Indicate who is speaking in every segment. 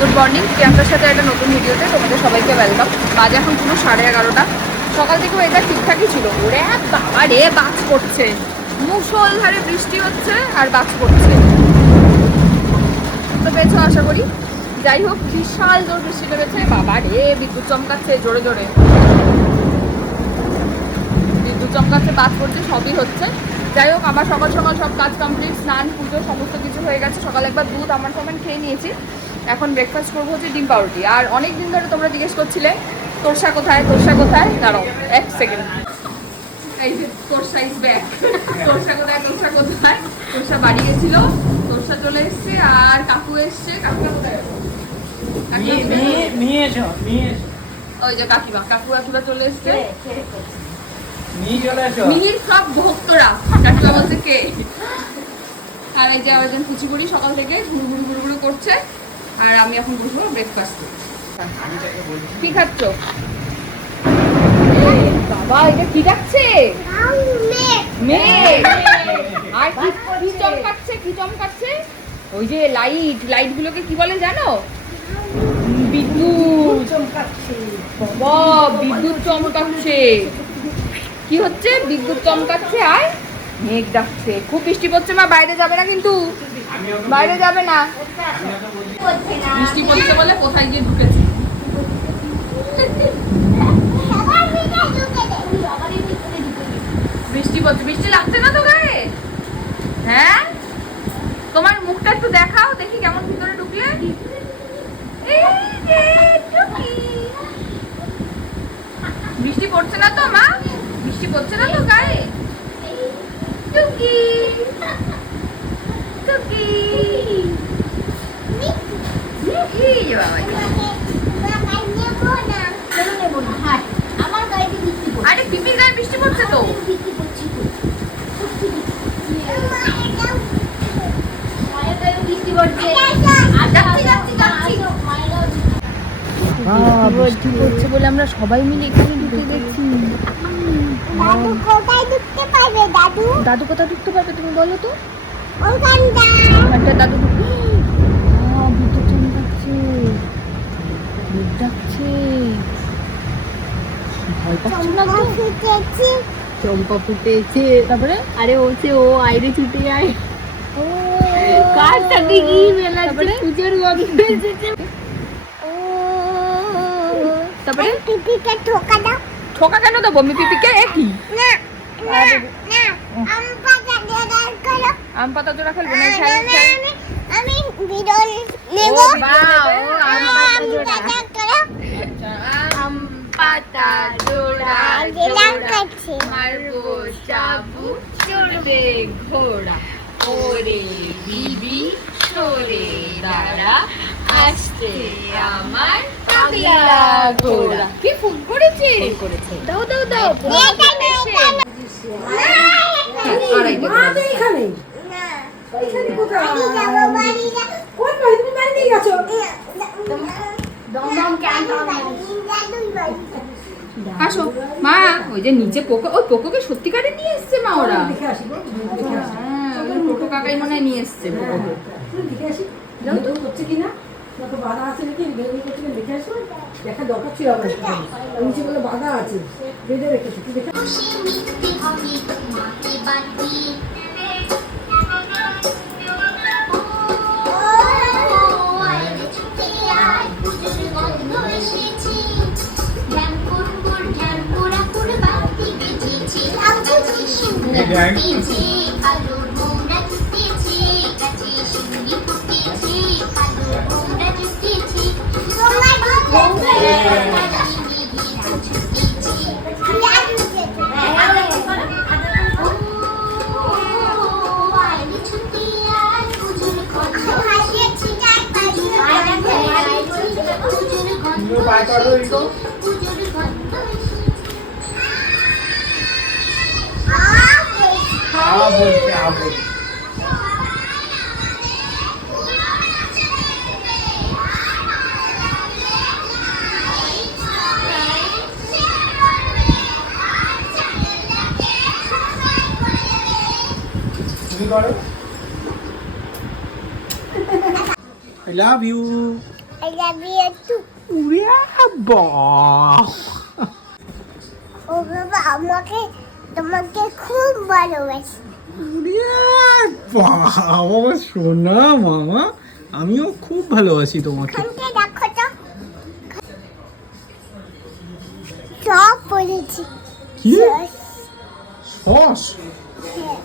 Speaker 1: Good morning. প্রিয়াঙ্কার সাথে একটা নতুন ভিডিওতে তোমাদের সবাইকে ওয়েলকাম বাজে এখন পুরো সাড়ে এগারোটা। সকাল থেকে ওয়েদার ঠিকঠাকই ছিল। ওরে বাবা রে, বাজ পড়ছে। মুসলধারে বৃষ্টি হচ্ছে আর বাজ পড়ছে। তো পেয়েছ আশা করি। যাই হোক, বিশাল জোর বৃষ্টি নেমেছে। বাবা রে, বিদ্যুৎ চমকাচ্ছে জোরে জোরে। বিদ্যুৎ চমকাচ্ছে, বাজ পড়ছে, সবই হচ্ছে। যাই হোক, আমার সকাল সকাল সব কাজ কমপ্লিট স্নান, পুজো, সমস্ত কিছু হয়ে গেছে। সকালে একবার দুধ, আমার সমান খেয়ে নিয়েছি। এখন ব্রেকফাস্ট করব হচ্ছে ডিম পাউরুটি। আর অনেক দিন ধরে তোমরা জিজ্ঞেস করছিলে তোরসা কোথায় তোরসা কোথায়? দাঁড়াও এক সেকেন্ড এই যে তোরসা ইজ ব্যাক তোরসা কোথায় তোরসা কোথায়? তোরসা বাড়ি গেছিল তোরসা চলে এসছে আর কাকু এসছে। কাকুরা কোথায়? কাকিমা ওই যে কাকিমা কাকু কাকিমা চলে এসছে। মিহির সব ভক্তরা কাকিমা বলছে কে? আর এই যে আবার একজন কুচিপুরি সকাল থেকে ঘুরু ঘুরু ঘুরু ঘুরু করছে। আর আমি এখন বসবো ব্রেকফাস্ট কি খাচ্ছ? বাবা এটা কি ডাকছে? মেঘ আর কি কি চমকাচ্ছে? কি চমকাচ্ছে? ওই যে লাইট লাইট গুলোকে কি বলে জানো? বিদ্যুৎ। বাবা বিদ্যুৎ চমকাচ্ছে। কি হচ্ছে? বিদ্যুৎ চমকাচ্ছে আর মেঘ ডাকছে। খুব বৃষ্টি পড়ছে মা বাইরে যাবে না কিন্তু। বাইরে যাবে না। বৃষ্টি পড়ছে বলে কোথায় গিয়ে ঢুকেছে? বৃষ্টি পড়ছে। বৃষ্টি লাগছে না তো গায়ে? হ্যাঁ তোমার মুখটা একটু দেখাও দেখি কেমন ভিতরে ঢুকলে এই যে টুকি। বৃষ্টি পড়ছে না তো মা বৃষ্টি পড়ছে না তো গায়ে টুকি টুকি টুকি বাবা আরে পিপির গায়ে বৃষ্টি পড়ছে তো যাচ্ছি যাচ্ছি যাচ্ছি বৃষ্টি পড়ছে বলে আমরা সবাই মিলে এখানে ঢুকে দেখছি
Speaker 2: দাদু কোথায় ঢুকতে পারবে
Speaker 1: তুমি বলো তো? একটা দাদু চমকাচ্ছে ডাকছে। ভয় পাচ্ছ না চম্পা ফুটেছে। তারপরে?
Speaker 3: আরে ওছে ও আইরে ছুটে আয়
Speaker 1: ও।
Speaker 3: কার সাথে কি মেলা
Speaker 1: তারপরে?
Speaker 3: পুজোর গন্ধ এসেছে।
Speaker 1: তারপরে?
Speaker 2: পিপিকে ঠোকা দাও।
Speaker 1: ঠোকা কেন দেবো? আমি পিপিকে একই
Speaker 2: না না না আমি পাতা দিয়ে দাঁড় করো।
Speaker 1: আম পাতা জোড়া খেলব না?
Speaker 2: আমি বিরল নেব।
Speaker 1: ও আম পাতা জোড়া।
Speaker 2: করো।
Speaker 1: আম পাতা জোড়া জোড়া। মারবো চাবুক চড়বে ঘোড়া। ওরে বিবি সরে দাঁড়া। আসছে আমার পাগলা ঘোড়া। কি ফুল করেছে
Speaker 3: করেছে।
Speaker 1: দাও দাও দাও
Speaker 4: এখানে? এখানে কোথায়? কোন বাড়ি? তুমি গেছো?
Speaker 1: আসো। মা ওই যে নিচে পোকা ওই পোকোকে সত্যিকারে নিয়ে এসছে মা ওরা?
Speaker 4: আসি
Speaker 1: হ্যাঁ কাকাই মনে হয় নিয়ে এসছে পোকোকে।
Speaker 4: দেখে আসি। হচ্ছে কিনা? দেখো বাধা আছে নাকি? দেখে আসো দেখা দরকার ছিল আমার নিচে বলে বাধা আছে। বেঁধে রেখেছো তুই দেখে 아버지 아버지
Speaker 5: I love you.
Speaker 2: I love you too.
Speaker 5: উড়ে বাহ
Speaker 2: ও বাবা আমাকে তোমাকে খুব ভালোবাসি।
Speaker 5: সোনা মামা আমিও খুব ভালোবাসি তোমাকে।
Speaker 2: দেখো তো। সব পড়েছি
Speaker 5: কি? সস?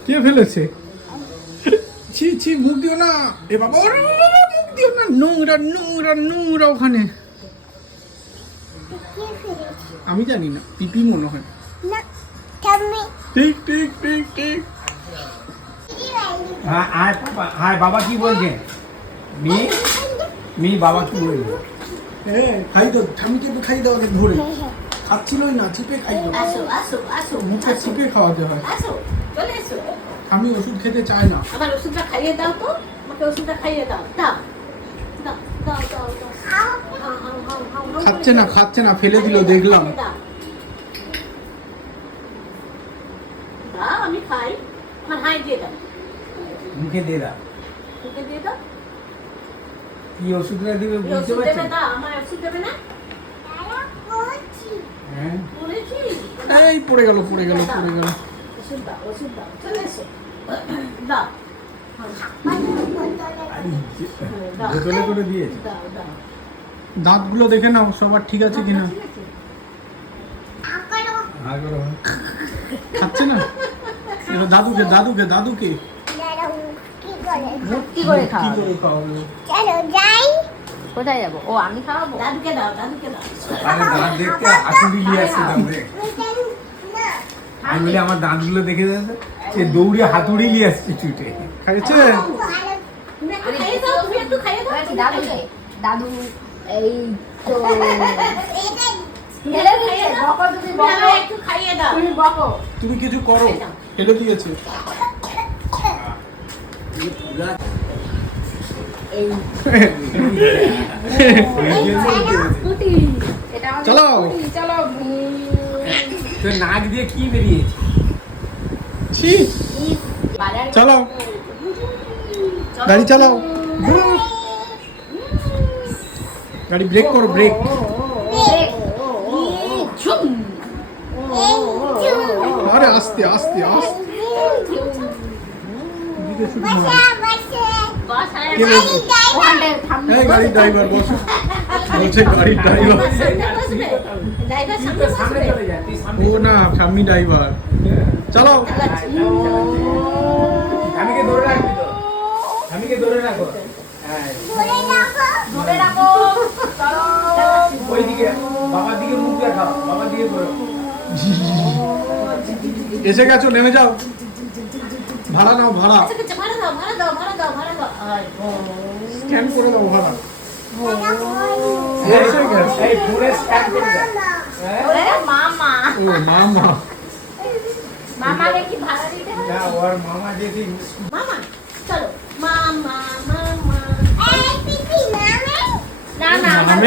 Speaker 5: কে ফেলেছে? ছি ছি মুখ দিও না। এ বাবা ওরে মুখ দিও না। নোংরা নোংরা নোংরা ওখানে। আমি জানি না পিপি মনে হয়। ঠিক ঠিক ঠিক ঠিক।
Speaker 6: হ্যাঁ আয় বাবা হ্যাঁ বাবা কি বলছেন মেয়ে মেয়ে বাবা কি বলছে?
Speaker 5: হ্যাঁ খাই দাও ঠামিকে তো খাই দাও আগে ধরে। খাচ্ছিলই না চিপে খাই দাও
Speaker 4: আসো আসো আসো।
Speaker 5: মুখে চিপে খাওয়াতে হয়।
Speaker 4: আসো চলে এসো।
Speaker 5: আমি ওষুধ খেতে চাই না।
Speaker 4: আমার ওষুধটা খাইয়ে দাও তো। আমাকে ওষুধটা খাইয়ে দাও। দাও।
Speaker 5: খাচ্ছে না খাচ্ছে না ফেলে দিল দেখলাম।
Speaker 4: খাইয়ে দাও। দাও আমি খাই। আমার হাই দিয়ে দাও।
Speaker 6: মুখে দিয়ে দাও।
Speaker 4: ওকে দিয়ে দাও।
Speaker 6: কি ওষুধটা দিবে বুঝতে
Speaker 4: ওষুধ দেবে
Speaker 6: পারছেন
Speaker 4: আমার ওষুধ দেবে না?
Speaker 6: হ্যাঁ।
Speaker 5: এই পড়ে গেল পড়ে গেল পড়ে গেল।
Speaker 4: ওষুধ দাও ওষুধ দাও। চলে এসো। দাও দাও
Speaker 6: বোতলে করে দিয়েছে।
Speaker 4: দাও দাও
Speaker 5: দাঁতগুলো দেখে নাও সবার ঠিক আছে কিনা। খাচ্ছে না? এবার দাদুকে দাদুকে দাদুকে।
Speaker 2: দাঁড়াও কি
Speaker 3: ভর্তি করে খাওয়াবো
Speaker 2: চলো যাই।
Speaker 3: কোথায় যাব? ও আমি খাওয়াবো?
Speaker 4: দাদুকে দাও দাদুকে দাও।
Speaker 6: আরে দাঁত দেখতে হাতুড়ি নিয়ে আসছে দাঁতে আমি বলি আমার দাঁতগুলো দেখে যাচ্ছে সে দৌড়ে হাতুড়ি নিয়ে আসছে ছুটে।
Speaker 5: খাইছে?
Speaker 3: দাদু এই তো তুমি
Speaker 4: তুমি
Speaker 3: বকো
Speaker 4: আমায় একটু খাইয়ে দাও
Speaker 3: তুমি বকো
Speaker 5: তুমি কিছু করো ফেলে দিয়েছে চলো।
Speaker 3: চলো।
Speaker 6: তো নাক দিয়ে কি বেরিয়েছে?
Speaker 5: ছি।
Speaker 3: বাজারে
Speaker 5: চলো। গাড়ি চালাও। গাড়ি ব্রেক করো ব্রেক। আরে আস্তে আস্তে আস্তে। গাড়ির ড্রাইভার বসো। বলছে গাড়ির ড্রাইভার
Speaker 6: চলে
Speaker 5: ও না আমি ড্রাইভার চালাও
Speaker 6: আমিকে ধরে রাখবি তো আমিকে ধরে রাখো। হ্যাঁ।
Speaker 3: ধরে রাখো। চলো।
Speaker 6: ওইদিকে বাবার দিকে মুখ দেখাও বাবার দিকে ধরো
Speaker 5: এসে গেছো নেমে যাও। ভাড়া নাও ভাড়া।
Speaker 4: আচ্ছা, আচ্ছা, ভাড়া দাও ভাড়া দাও ভাড়া দাও ভাড়া দাও।
Speaker 5: স্ক্যান করে দাও ভাড়া।
Speaker 3: না না আমার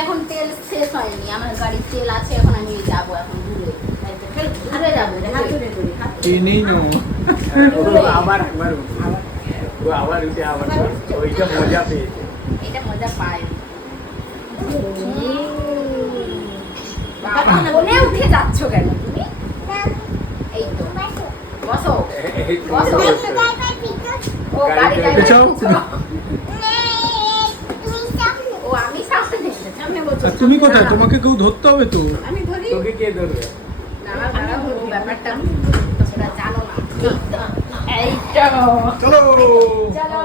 Speaker 3: এখন তেল শেষ হয়নি আমার গাড়ির তেল আছে এখন আমি এখন
Speaker 6: আবার ও, আবার উঠে আবার ওইটা মজা পেয়েছে।
Speaker 3: মজা উঠে যাচ্ছ কেন তুমি? এই তো। বসো। বসো। ও গাড়ি
Speaker 6: গাড়ি।
Speaker 3: ও আমি সামনে সামনে বলছো
Speaker 5: তুমি কোথায়? তোমাকে কেউ ধরতে হবে তো?
Speaker 4: আমি ধরি।
Speaker 6: তোকে কে ধরবে?
Speaker 3: নানা ভাড়া ব্যাপারটা তোমরা জানো না। এই তো এই তো।
Speaker 5: চলো।
Speaker 3: চলো।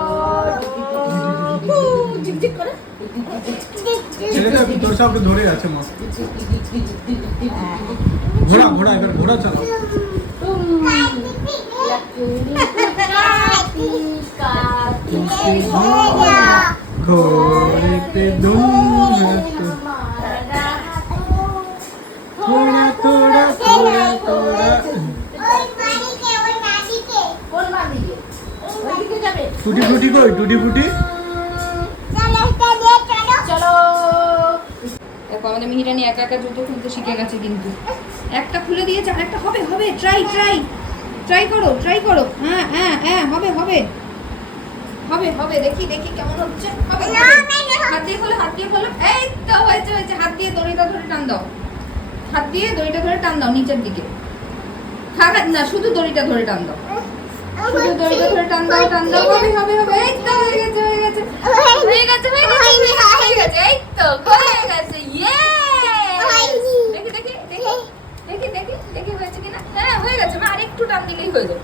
Speaker 4: ঝিকঝিক করে।
Speaker 5: ছেলেটা তোর সাথে ধরে আছে মা। ঘোড়া ঘোড়া এবার ঘোড়া চালাও। ঘোড়েতে থোড়া থোড়া থোড়া থোড়া
Speaker 3: কোন বাদিকে
Speaker 4: ওইদিকে যাবে
Speaker 5: টুটি ফুটি কই? টুটি ফুটি?
Speaker 1: দেখো আমাদের মিহিরানি একা একা জুতো খুলতে শিখে গেছে কিন্তু। একটা খুলে দিয়েছে আর একটা হবে হবে ট্রাই ট্রাই ট্রাই করো ট্রাই করো। হ্যাঁ হ্যাঁ হ্যাঁ হবে হবে। হবে হবে দেখি দেখি কেমন হচ্ছে। হবে। হাত দিয়ে খোলো হাত দিয়ে খোলো। টান দাও। হাত দিয়ে দড়িটা ধরে টান দাও নিচের দিকে। থাক না শুধু দড়িটা ধরে টান দাও। শুধু দড়িটা ধরে টান দাও টান দাও। হবে হবে হবে এই তো হয়ে গেছে হয়ে গেছে হয়ে গেছে হয়ে গেছে হয়ে গেছে এই তো হয়ে গেছে ইয়ে দেখি দেখি দেখি দেখি দেখি দেখি হয়েছে কিনা হ্যাঁ হয়ে গেছে মা আরেকটু টান দিলেই হয়ে যাবে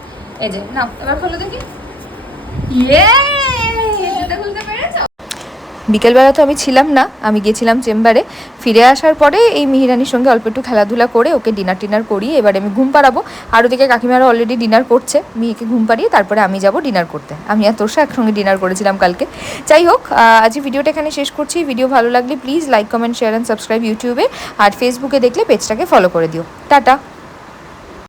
Speaker 1: বিকেলবেলা তো আমি ছিলাম না আমি গিয়েছিলাম চেম্বারে। ফিরে আসার পরে এই মিহিরানির সঙ্গে অল্প একটু খেলাধুলা করে ওকে ডিনার টিনার করিয়ে এবারে আমি ঘুম পাড়াবো। আর ওদিকে কাকিমারা অলরেডি ডিনার করছে মিহিকে ঘুম পাড়িয়ে তারপরে আমি যাব ডিনার করতে। আমি আর তোর একসঙ্গে ডিনার করেছিলাম কালকে। যাই হোক আহ, আজ ভিডিওটা এখানে শেষ করছি। ভিডিও ভালো লাগলে please like comment share and subscribe ইউটিউবে আর ফেসবুকে দেখলে পেজটাকে ফলো করে দিও। টাটা!